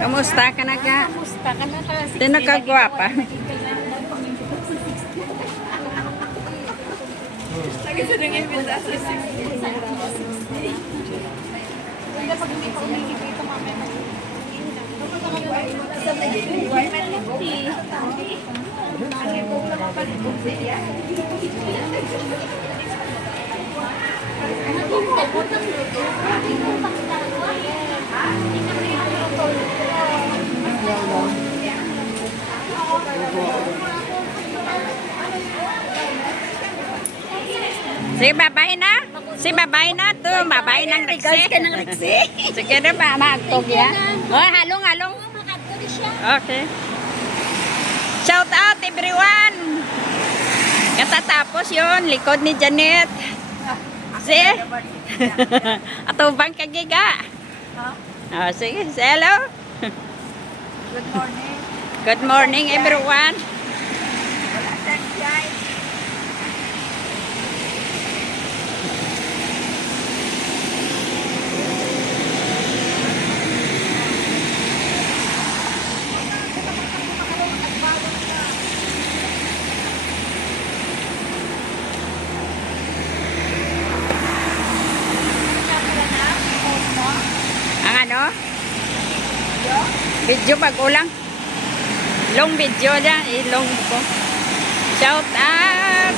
Kamusta ka na ka? Kamusta ka na ka? Sino ka gwapa? Lagi sa nang imbita sa 60. Hindi pag hindi pa umikip ito mamaya. Si babae na? Si babae na to, babae ng Rexy. Sige na ba, maagtog ya? Oh, halong, halong. Okay. Shout out everyone. Katatapos yun, likod ni Janet. Si? Atubang kagiga. Oh, sige, say hello. Good morning. Good morning everyone. Wala tayong guys. Ang ano? Video magulang. Long video dyan. Long ko. Shout out.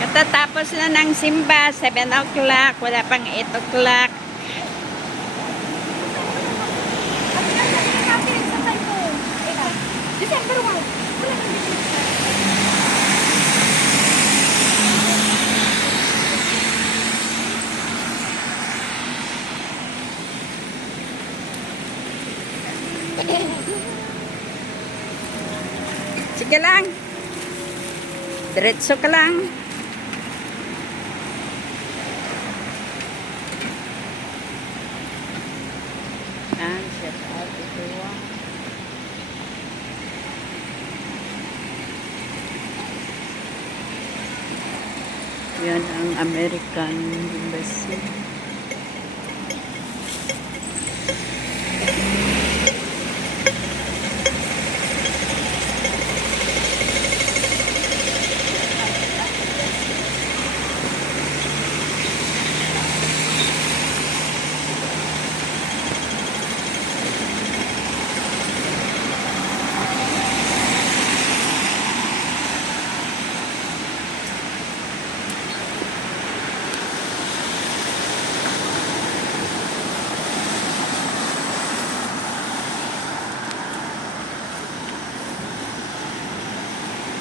Katatapos na ng simba. 7 o'clock. Wala pang 8 o'clock. December 1. Sige lang. Diretso ka lang. Shout out everyone. Yan ang American Embassy.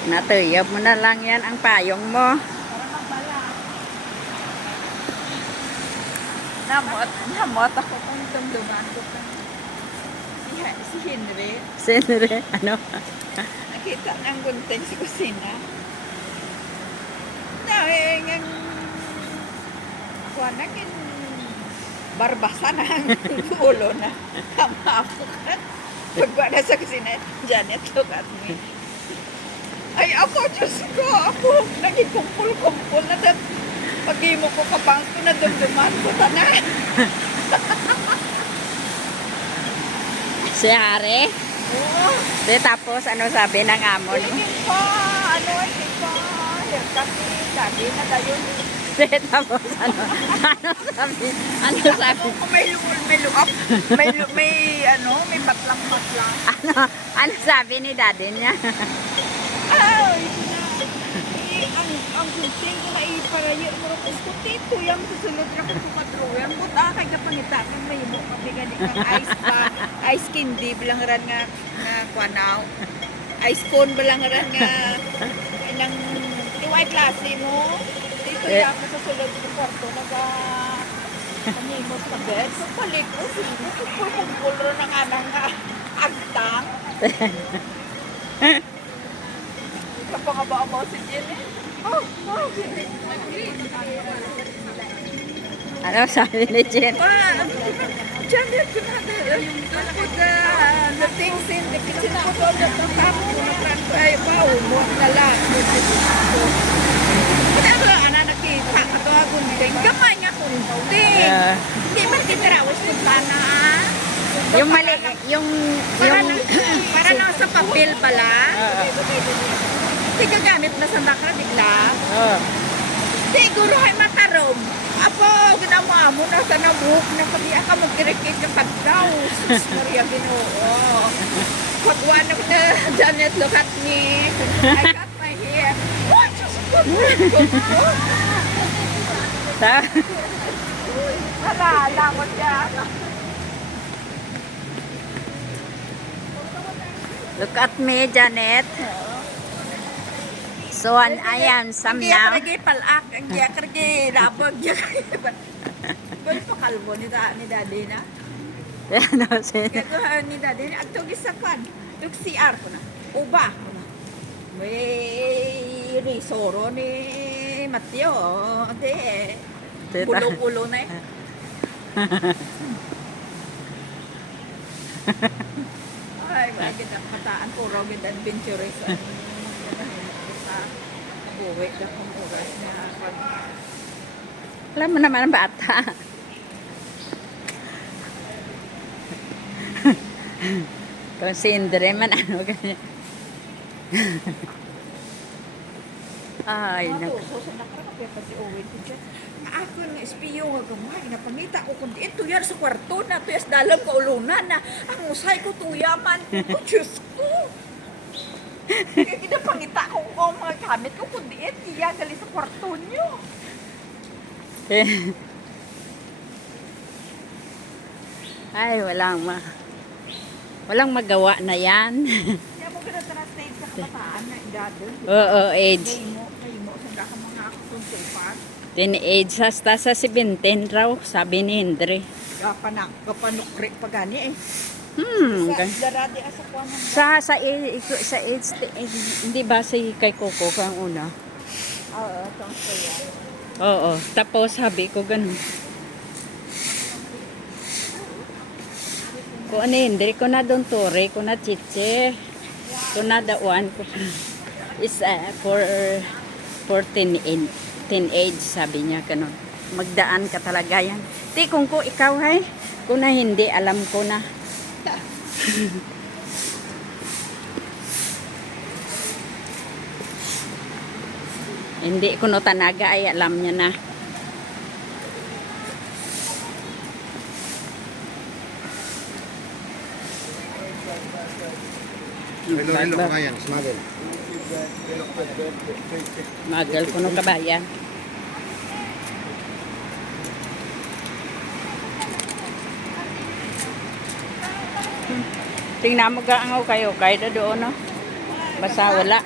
Natuyab mo na lang yan ang payong mo. Namot ako kung dumduman ko pa. Si Henry. Senre, ano? Nakita ng gunting si kusina. Ako nakin barbasa na ang ulo na. Tama ako. Pagwa na sa kusina, Janet, look at me. Ay ako, Diyos ko, ako, nagikumpul-kumpul na dat. Pag-imo ko kapang ko na dumduman ko na. Si Hari? Oo. Tapos, ano sabi ng amo? Hindi pa, hindi pa. Haircut ni Daddy na dayon. Tapos, ano sabi? Ano sabi? Ako may luap. May patlang-patlang. Ano sabi ni daddy niya? Ay, ang gunting ko maiparayo mo rin ko tito yung susunod na ko katruyan ko kay kapangita ng may mo mabigan kang ice pa ice candy bilang ran nga kwanaw ice cone bilang ran nga ng iway klase mo dito yung ako sa sulod ng kwarto kanimos na bed so palik ko kumpul rin ng anang agtang kapangaba si Jenny. Ano sabi ni Jen? Janet, yung takot na things in the kitchen ko doon na tapos ay paumot na lang. Kaya ko lang, nakita. Ito ako, gamay nga ko. Yung mali, yung... Para na sa papel pala. Oo. Hindi gagamit na sa makabigla. Oo. Siguro ay makarom. Apo, ginama mo na sa nabuhok na kabi ka magkirikit ng pagdaw. Sus Maria Ginoo. Pagwan ako na Janet, look at me. I got my hair. Oh, Diyos ko. Ta- Nalala ko siya. Look at me, Janet. So, ayan, some Kaya now. karagi palak. Ang kaya karagi labag. Ba't pa kalbo ni daddy na? Ano, Kaya ni daddy na. At tugis sa kwan. Tug CR ko na. Uba. May risoro ni Mateo. Ate eh. Pulo-pulo na eh. Ay, bakit ang kataan ko rugged adventurous. Buwi na kung oras na. Alam mo naman ang bata. Kung si Indre man, ano ganyan. Ay, naku. So, nakakapya pa si Owen ko dyan. Ako ng espiyo nga gamay, napamita ko kundi ito yan sa kwarto na tuyas dalam ka ulunan na ang usay ko tuyaman ko. Oh, Diyos ko! Kaya kinapangita ko ang mga gamit ko kundi ito yan gali sa kwarto nyo. Ay, walang magawa na yan. Kaya mo kinatranslate sa kabataan na idadon. Oo, age. Kayo mo, saan ka mga kakunsulpan. Teenage, hasta sa 17 raw, sabi ni Indre. Kapanukri pa gani eh. Sa Daradi asa ko naman. sa age, hindi ba si kay Coco kang una? Oo, itong saya. Oo, tapos sabi ko ganun. Ko ano Indre, ko na don tore, ko na chiche, ko na dawan ko is for teenage, sabi niya ganun. Magdaan ka talaga yan. Ti kung ko ikaw hay, kung na hindi, alam ko na. Hindi ko no tanaga ay alam niya na. Hello, hello, kabayan. Smagol. Magal ko no kabayan. Tingnan mo gaangaw kayo, kaya doon no? Basta wala.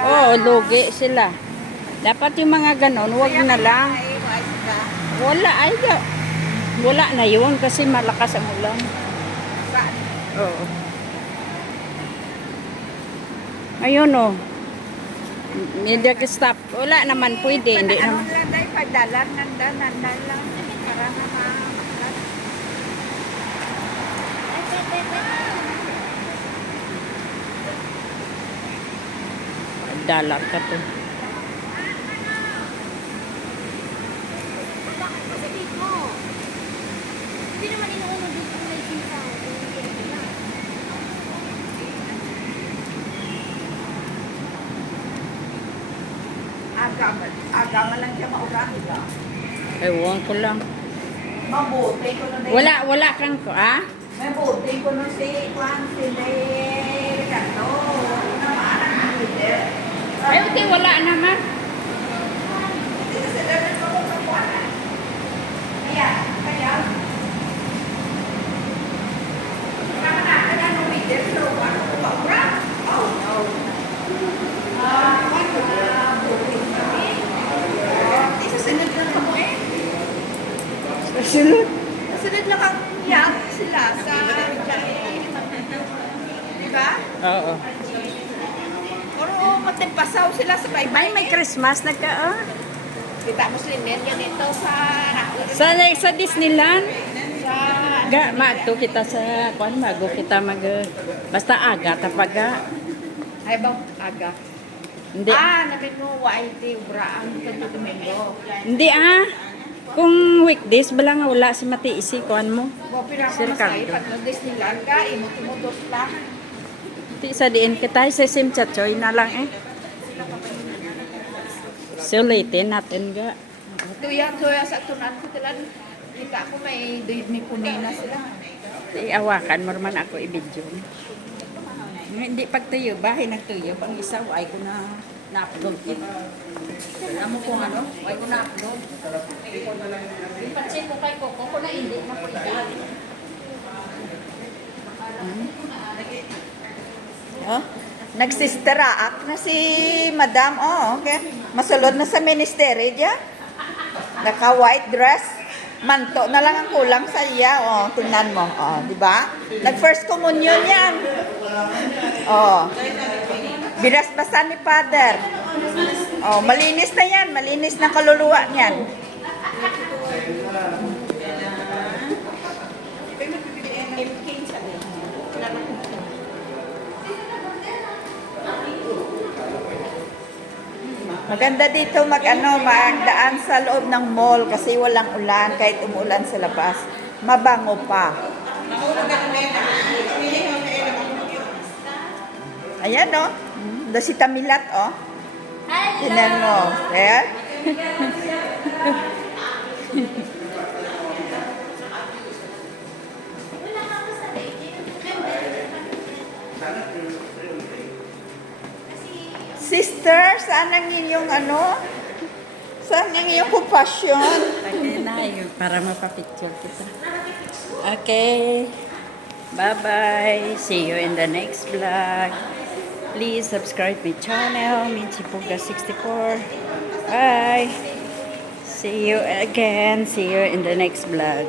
Oo, lugi sila. Dapat yung mga ganon, wag na lang. Wala, ay, wala na yun kasi malakas ang ulan. Oo. Ayun o. Media stop. Wala naman pwede. Hindi Ano naman. lang dahil pagdalan, nandan lang. Para na Dalar ka to. Hindi naman inuunod dito ang may sinta. Agama lang siya maurang, di ba? Ewan ko lang. Mabuti ko na din. Wala kang ko, ah? Mabuti ko na si Juan, si Ricardo. Naman ang leader. Ay, okay, wala naman. Hindi na sila nagpapagawa. Kaya. Kaya nung leader, so ano ko ba? Oh, no. Susunod lang ako eh. Sunod. Susunod lang ang yak sila sa diba? Oo. Pero matimpasaw sila sa Ay, baybay. may Christmas nagka, ah. Kita Muslim yan dito sa Sa Disneyland. sa Magto kita sa, mago kita basta aga, tapaga. ay bang aga. Hindi, Namin mo YT Ubraan kanto Domingo. hindi ah. Kung weekdays, bala nga wala si matiisi, kuhan mo. Wa pira Sir ko masay Cardo. pag Disneyland ka, imot-imot lang. Ti sa diin kita sa sim chatchoy na lang eh. So late natin ga. Tuya sa tunan ko tilan. Kita ko may may punina sila. Iawakan mo man ako i-video. Hindi pagtuyo, bahay nagtuyo. Pang isa, ay ko na-upload it. Alam mo kung ano, ay ko na-upload. Ipacheck ko kay Coco, kung na hindi, na ko Oh, nag-sister act na si Madam. Oh, okay. Masulod na sa ministery diya. Naka-white dress. Manto na lang ang kulang sa iya. Oh, tingnan mo. Oh, di ba? Nag-first communion yan. Oh. Binasbasan ni Father. Oh, malinis na yan. Malinis na kaluluwa niyan. Maganda dito magdaan sa loob ng mall kasi walang ulan kahit umulan sa labas. Mabango pa. Ayan oh. Si Tamilat oh. Tingnan mo. Ayan. Sister, saan ang inyong ano? Saan ang inyong compassion? Okay na yun, para mapapicture kita. Okay. Bye-bye. See you in the next vlog. Please subscribe my channel, Minchipuga64. Bye. See you again. See you in the next vlog.